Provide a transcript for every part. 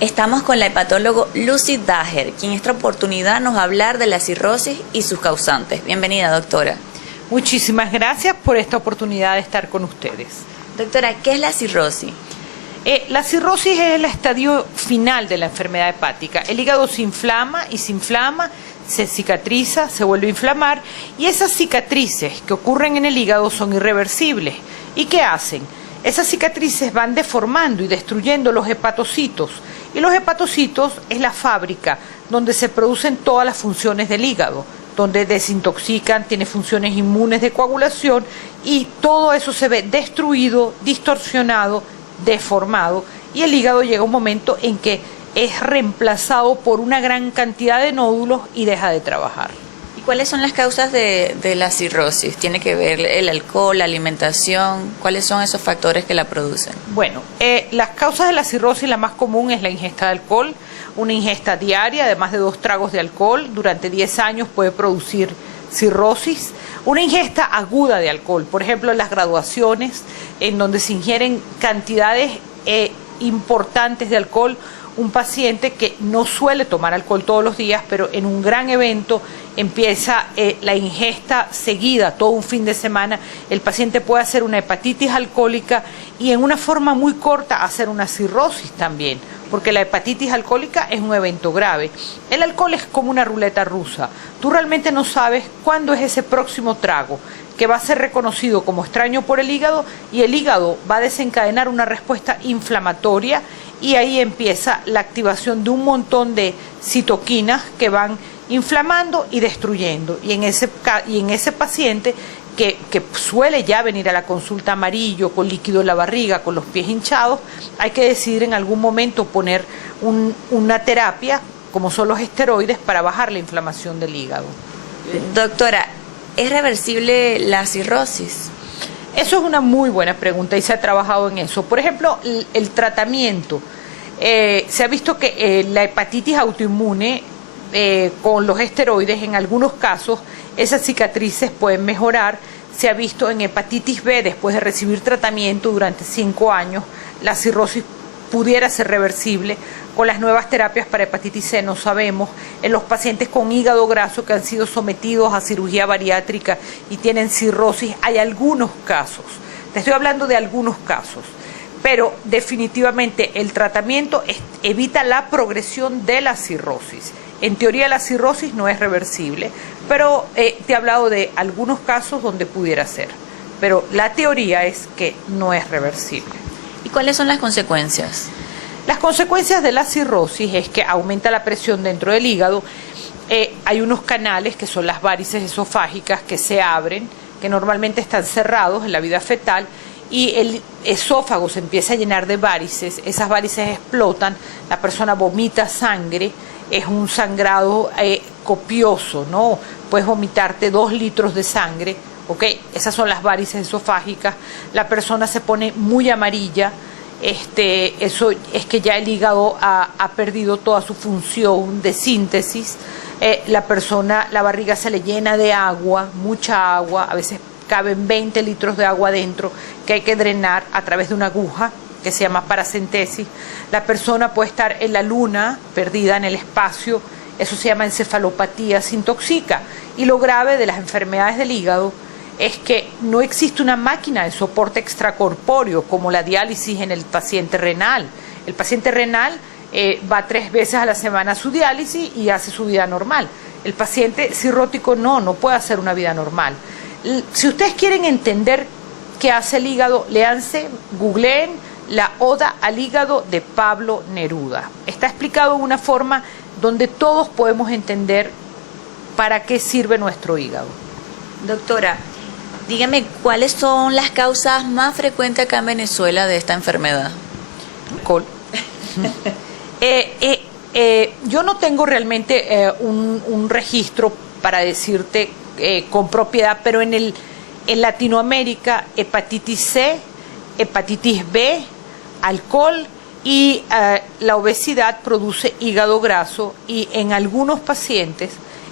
Estamos con la hepatólogo Lucy Daher, quien en esta oportunidad nos va a hablar de la cirrosis y sus causantes. Bienvenida, doctora. Muchísimas gracias por esta oportunidad de estar con ustedes. Doctora, ¿qué es la cirrosis? La cirrosis es el estadio final de la enfermedad hepática. El hígado se inflama y se cicatriza, se vuelve a inflamar y esas cicatrices que ocurren en el hígado son irreversibles. ¿Y qué hacen? Esas cicatrices van deformando y destruyendo los hepatocitos. Y los hepatocitos es la fábrica donde se producen todas las funciones del hígado, donde desintoxican, tiene funciones inmunes de coagulación y todo eso se ve destruido, distorsionado, deformado y el hígado llega un momento en que es reemplazado por una gran cantidad de nódulos y deja de trabajar. ¿Y cuáles son las causas de la cirrosis? ¿Tiene que ver el alcohol, la alimentación? ¿Cuáles son esos factores que la producen? Bueno, las causas de la cirrosis, la más común es la ingesta de alcohol. Una ingesta diaria de más de 2 tragos de alcohol durante 10 años puede producir cirrosis. Una ingesta aguda de alcohol, por ejemplo, en las graduaciones, en donde se ingieren cantidades importantes de alcohol. Un paciente que no suele tomar alcohol todos los días, pero en un gran evento empieza la ingesta seguida, todo un fin de semana, el paciente puede hacer una hepatitis alcohólica y en una forma muy corta hacer una cirrosis también, porque la hepatitis alcohólica es un evento grave. El alcohol es como una ruleta rusa, tú realmente no sabes cuándo es ese próximo trago que va a ser reconocido como extraño por el hígado y el hígado va a desencadenar una respuesta inflamatoria y ahí empieza la activación de un montón de citoquinas que van inflamando y destruyendo. Y en ese paciente que suele ya venir a la consulta amarillo, con líquido en la barriga, con los pies hinchados, hay que decidir en algún momento poner una terapia, como son los esteroides, para bajar la inflamación del hígado. Doctora, ¿es reversible la cirrosis? Eso es una muy buena pregunta y se ha trabajado en eso. Por ejemplo, el tratamiento. Se ha visto que la hepatitis autoinmune con los esteroides, en algunos casos, esas cicatrices pueden mejorar. Se ha visto en hepatitis B, después de recibir tratamiento durante 5 años, la cirrosis pudiera ser reversible. Con las nuevas terapias para hepatitis C no sabemos. En los pacientes con hígado graso que han sido sometidos a cirugía bariátrica y tienen cirrosis, hay algunos casos. Te estoy hablando de algunos casos. Pero definitivamente el tratamiento evita la progresión de la cirrosis. En teoría la cirrosis no es reversible, pero te he hablado de algunos casos donde pudiera ser. Pero la teoría es que no es reversible. ¿Y cuáles son las consecuencias? Las consecuencias de la cirrosis es que aumenta la presión dentro del hígado. Hay unos canales que son las varices esofágicas que se abren, que normalmente están cerrados en la vida fetal, y el esófago se empieza a llenar de varices, esas varices explotan, la persona vomita sangre, es un sangrado copioso, ¿no? Puedes vomitarte 2 litros de sangre, ¿ok? Esas son las varices esofágicas, la persona se pone muy amarilla, eso es que ya el hígado ha perdido toda su función de síntesis, la barriga se le llena de agua, mucha agua, a veces caben 20 litros de agua dentro que hay que drenar a través de una aguja que se llama paracentesis. La persona puede estar en la luna, perdida en el espacio, eso se llama encefalopatía, se intoxica. Y lo grave de las enfermedades del hígado es que no existe una máquina de soporte extracorpóreo como la diálisis en el paciente renal. El paciente renal va 3 veces a la semana a su diálisis y hace su vida normal. El paciente cirrótico no puede hacer una vida normal. Si ustedes quieren entender qué hace el hígado, léanse, googleen la Oda al hígado de Pablo Neruda. Está explicado de una forma donde todos podemos entender para qué sirve nuestro hígado. Doctora, dígame, ¿cuáles son las causas más frecuentes acá en Venezuela de esta enfermedad? Alcohol. Yo no tengo realmente un registro para decirte con propiedad, pero en Latinoamérica, hepatitis C, hepatitis B, alcohol y la obesidad produce hígado graso y en algunos pacientes,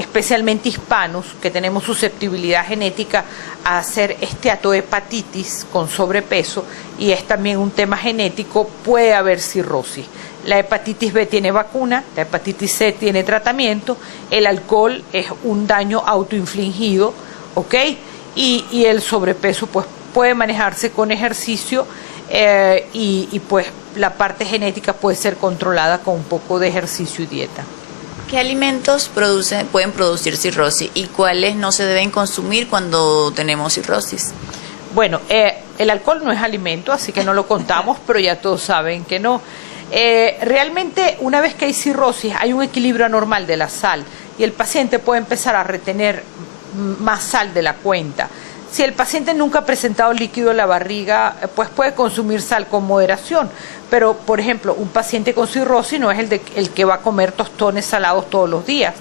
especialmente hispanos, que tenemos susceptibilidad genética a hacer esteatohepatitis con sobrepeso y es también un tema genético, puede haber cirrosis. La hepatitis B tiene vacuna, la hepatitis C tiene tratamiento, el alcohol es un daño autoinfligido, ¿ok? Y el sobrepeso pues puede manejarse con ejercicio y pues la parte genética puede ser controlada con un poco de ejercicio y dieta. ¿Qué alimentos pueden producir cirrosis y cuáles no se deben consumir cuando tenemos cirrosis? Bueno, el alcohol no es alimento, así que no lo contamos, pero ya todos saben que no. Realmente, una vez que hay cirrosis, hay un equilibrio anormal de la sal y el paciente puede empezar a retener más sal de la cuenta. Si el paciente nunca ha presentado líquido en la barriga, pues puede consumir sal con moderación. Pero, por ejemplo, un paciente con cirrosis no es el que va a comer tostones salados todos los días.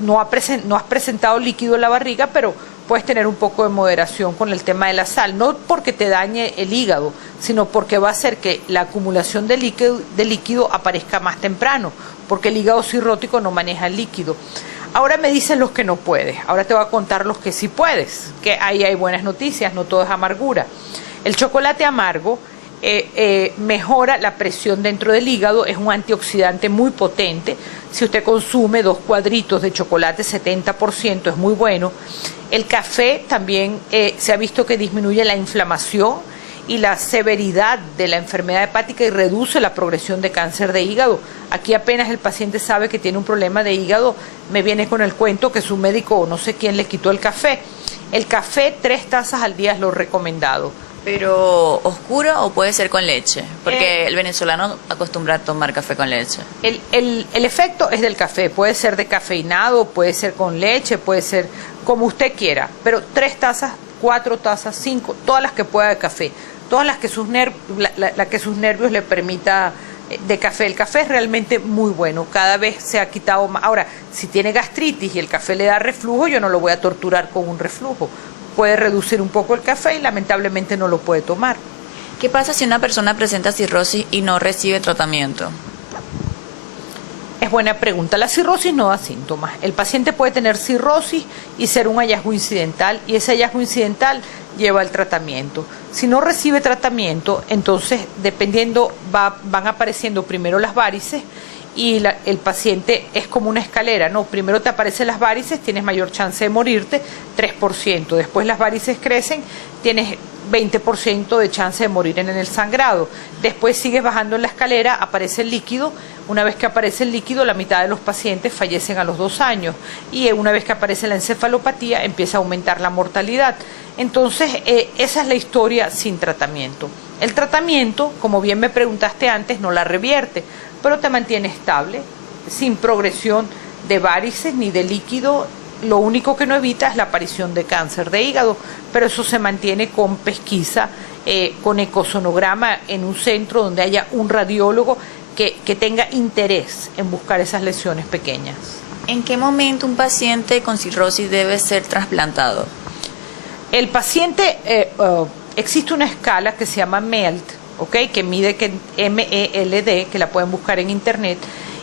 No has presentado líquido en la barriga, pero puedes tener un poco de moderación con el tema de la sal. No porque te dañe el hígado, sino porque va a hacer que la acumulación de líquido aparezca más temprano, porque el hígado cirrótico no maneja el líquido. Ahora me dicen los que no puedes, ahora te voy a contar los que sí puedes, que ahí hay buenas noticias, no todo es amargura. El chocolate amargo mejora la presión dentro del hígado, es un antioxidante muy potente. Si usted consume 2 cuadritos de chocolate, 70% es muy bueno. El café también se ha visto que disminuye la inflamación y la severidad de la enfermedad hepática y reduce la progresión de cáncer de hígado. Aquí apenas el paciente sabe que tiene un problema de hígado, me viene con el cuento que su médico o no sé quién le quitó el café. El café 3 tazas al día es lo recomendado. ¿Pero oscuro o puede ser con leche? Porque el venezolano acostumbra a tomar café con leche. El efecto es del café, puede ser decafeinado, puede ser con leche, puede ser como usted quiera, pero 3 tazas, 4 tazas, 5, todas las que pueda de café, todas las que sus nervios le permita de café. El café es realmente muy bueno, cada vez se ha quitado más. Ahora, si tiene gastritis y el café le da reflujo, yo no lo voy a torturar con un reflujo. Puede reducir un poco el café y lamentablemente no lo puede tomar. ¿Qué pasa si una persona presenta cirrosis y no recibe tratamiento? Es buena pregunta. La cirrosis no da síntomas. El paciente puede tener cirrosis y ser un hallazgo incidental, y ese hallazgo incidental lleva al tratamiento. Si no recibe tratamiento, entonces, dependiendo, van apareciendo primero las varices y el paciente es como una escalera, ¿no? Primero te aparecen las varices, tienes mayor chance de morirte, 3%. Después las varices crecen, tienes 20% de chance de morir en el sangrado. Después sigues bajando en la escalera, aparece el líquido. Una vez que aparece el líquido, la mitad de los pacientes fallecen a los 2 años. Y una vez que aparece la encefalopatía, empieza a aumentar la mortalidad. Entonces, esa es la historia sin tratamiento. El tratamiento, como bien me preguntaste antes, no la revierte, pero te mantiene estable, sin progresión de varices ni de líquido. Lo único que no evita es la aparición de cáncer de hígado, pero eso se mantiene con pesquisa, con ecosonograma en un centro donde haya un radiólogo que tenga interés en buscar esas lesiones pequeñas. ¿En qué momento un paciente con cirrosis debe ser trasplantado? El paciente, existe una escala que se llama MELD, ¿okay? Que mide MELD, que la pueden buscar en internet,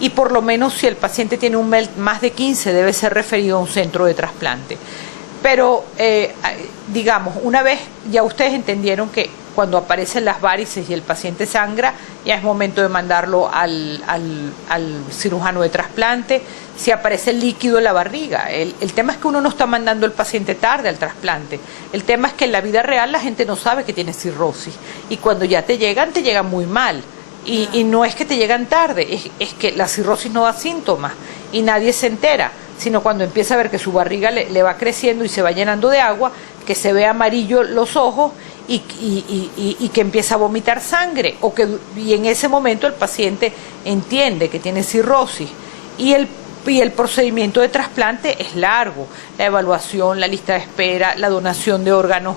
y por lo menos si el paciente tiene un MELD más de 15 debe ser referido a un centro de trasplante. Pero, digamos, una vez ya ustedes entendieron que cuando aparecen las varices y el paciente sangra, ya es momento de mandarlo al cirujano de trasplante. Si aparece el líquido en la barriga, el tema es que uno no está mandando al paciente tarde al trasplante. El tema es que en la vida real la gente no sabe que tiene cirrosis y cuando ya te llegan muy mal. Y no es que te llegan tarde, es que la cirrosis no da síntomas y nadie se entera, sino cuando empieza a ver que su barriga le va creciendo y se va llenando de agua, que se ve amarillo los ojos y que empieza a vomitar sangre, y en ese momento el paciente entiende que tiene cirrosis. Y el procedimiento de trasplante es largo, la evaluación, la lista de espera, la donación de órganos,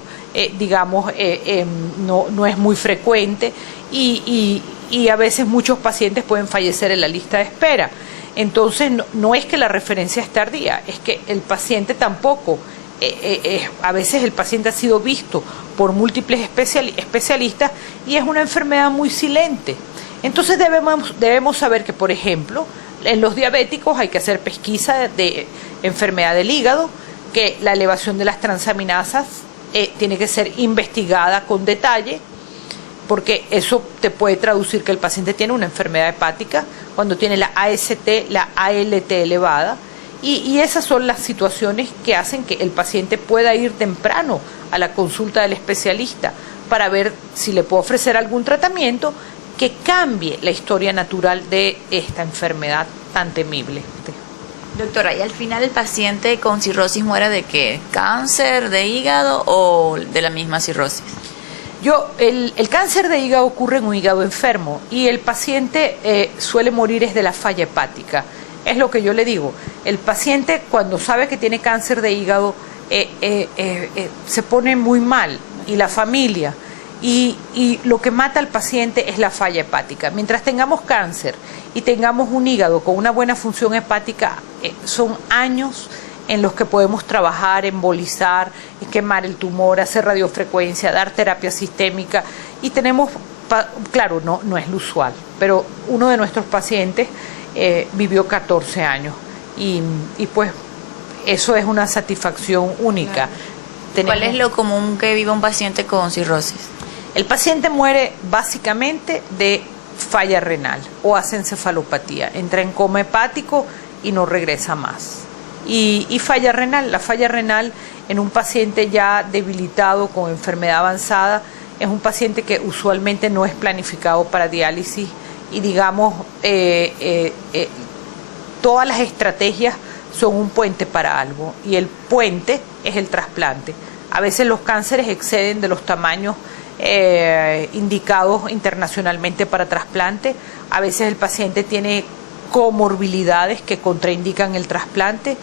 no es muy frecuente y a veces muchos pacientes pueden fallecer en la lista de espera. Entonces no es que la referencia es tardía, es que el paciente tampoco, a veces el paciente ha sido visto por múltiples especialistas y es una enfermedad muy silente. Entonces debemos saber que, por ejemplo, en los diabéticos hay que hacer pesquisa de enfermedad del hígado, que la elevación de las transaminasas tiene que ser investigada con detalle. porque eso te puede traducir que el paciente tiene una enfermedad hepática cuando tiene la AST, la ALT elevada, y esas son las situaciones que hacen que el paciente pueda ir temprano a la consulta del especialista para ver si le puede ofrecer algún tratamiento que cambie la historia natural de esta enfermedad tan temible. Doctora, ¿y al final el paciente con cirrosis muere de qué? ¿Cáncer de hígado o de la misma cirrosis? El cáncer de hígado ocurre en un hígado enfermo y el paciente suele morir es de la falla hepática. Es lo que yo le digo. El paciente cuando sabe que tiene cáncer de hígado se pone muy mal, y la familia. Y lo que mata al paciente es la falla hepática. Mientras tengamos cáncer y tengamos un hígado con una buena función hepática, son años en los que podemos trabajar, embolizar, quemar el tumor, hacer radiofrecuencia, dar terapia sistémica. Y tenemos, claro, no es lo usual, pero uno de nuestros pacientes vivió 14 años y pues eso es una satisfacción única. Claro. ¿Cuál es lo común que vive un paciente con cirrosis? El paciente muere básicamente de falla renal o hace encefalopatía, entra en coma hepático y no regresa más. Y falla renal, la falla renal en un paciente ya debilitado con enfermedad avanzada es un paciente que usualmente no es planificado para diálisis y digamos todas las estrategias son un puente para algo y el puente es el trasplante. A veces los cánceres exceden de los tamaños indicados internacionalmente para trasplante. A veces el paciente tiene comorbilidades que contraindican el trasplante.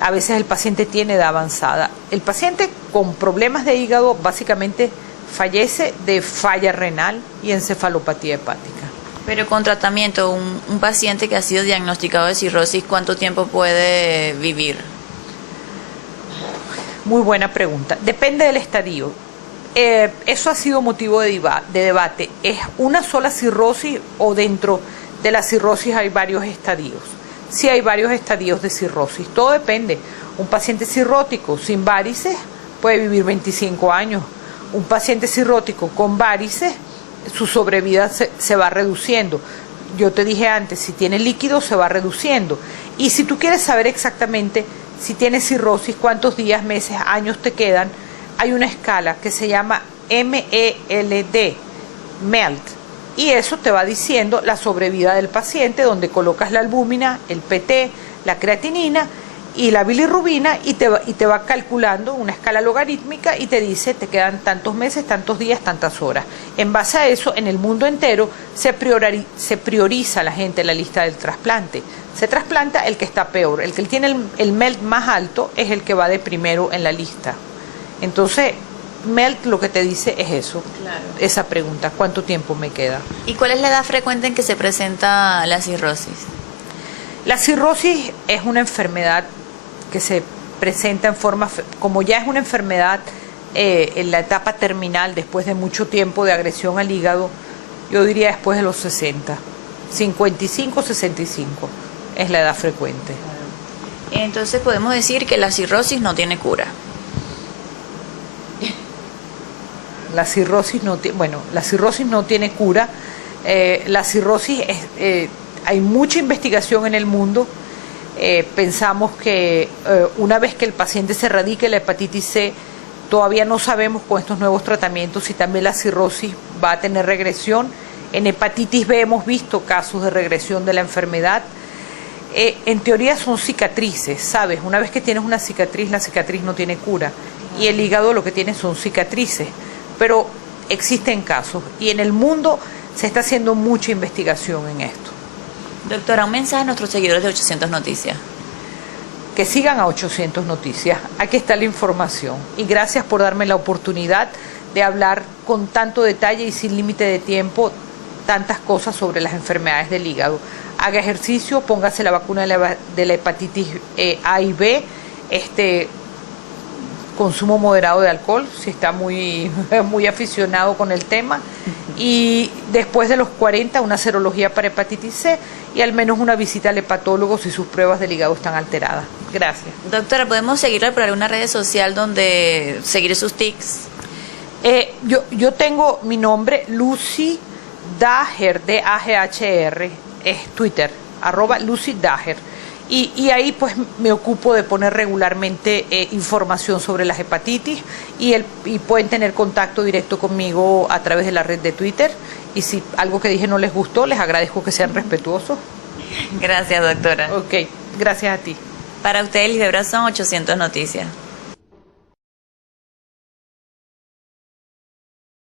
A veces el paciente tiene edad avanzada. El paciente con problemas de hígado básicamente fallece de falla renal y encefalopatía hepática. Pero con tratamiento, un paciente que ha sido diagnosticado de cirrosis, ¿cuánto tiempo puede vivir? Muy buena pregunta. Depende del estadio. Eso ha sido motivo de debate. ¿Es una sola cirrosis o dentro de la cirrosis hay varios estadios? Sí hay varios estadios de cirrosis. Todo depende. Un paciente cirrótico sin varices puede vivir 25 años. Un paciente cirrótico con varices, su sobrevida se va reduciendo. Yo te dije antes, si tiene líquido se va reduciendo. Y si tú quieres saber exactamente si tienes cirrosis, cuántos días, meses, años te quedan, hay una escala que se llama MELD, MELT, y eso te va diciendo la sobrevida del paciente, donde colocas la albúmina, el PT, la creatinina y la bilirrubina y te va calculando una escala logarítmica y te dice te quedan tantos meses, tantos días, tantas horas. En base a eso, en el mundo entero se prioriza la gente en la lista del trasplante. Se trasplanta el que está peor, el que tiene el MELT más alto es el que va de primero en la lista. Entonces, MELT lo que te dice es eso, claro. Esa pregunta, ¿cuánto tiempo me queda? ¿Y cuál es la edad frecuente en que se presenta la cirrosis? La cirrosis es una enfermedad que se presenta en forma, como ya es una enfermedad en la etapa terminal, después de mucho tiempo de agresión al hígado, yo diría después de los 60, 55, 65 es la edad frecuente. Entonces podemos decir que la cirrosis no tiene cura. La cirrosis no tiene cura. La cirrosis hay mucha investigación en el mundo. Pensamos que una vez que el paciente se erradique la hepatitis C, todavía no sabemos con estos nuevos tratamientos si también la cirrosis va a tener regresión. En hepatitis B hemos visto casos de regresión de la enfermedad. En teoría son cicatrices, ¿sabes? Una vez que tienes una cicatriz, la cicatriz no tiene cura. Y el hígado lo que tiene son cicatrices. Pero existen casos y en el mundo se está haciendo mucha investigación en esto. Doctora, un mensaje a nuestros seguidores de 800 Noticias. Que sigan a 800 Noticias. Aquí está la información. Y gracias por darme la oportunidad de hablar con tanto detalle y sin límite de tiempo tantas cosas sobre las enfermedades del hígado. Haga ejercicio, póngase la vacuna de la hepatitis A y B, consumo moderado de alcohol, si está muy aficionado con el tema, y después de los 40 una serología para hepatitis C y al menos una visita al hepatólogo si sus pruebas del hígado están alteradas. Gracias. Doctora, ¿podemos seguirla por alguna red social donde seguir sus tics? Yo tengo mi nombre, Lucy Daher, D-A-G-H-R, es Twitter, @LucyDaher. Y ahí pues me ocupo de poner regularmente información sobre las hepatitis y pueden tener contacto directo conmigo a través de la red de Twitter. Y si algo que dije no les gustó, les agradezco que sean respetuosos. Gracias, doctora. Ok, gracias a ti. Para usted, Lisbeth Brazón, 800 Noticias.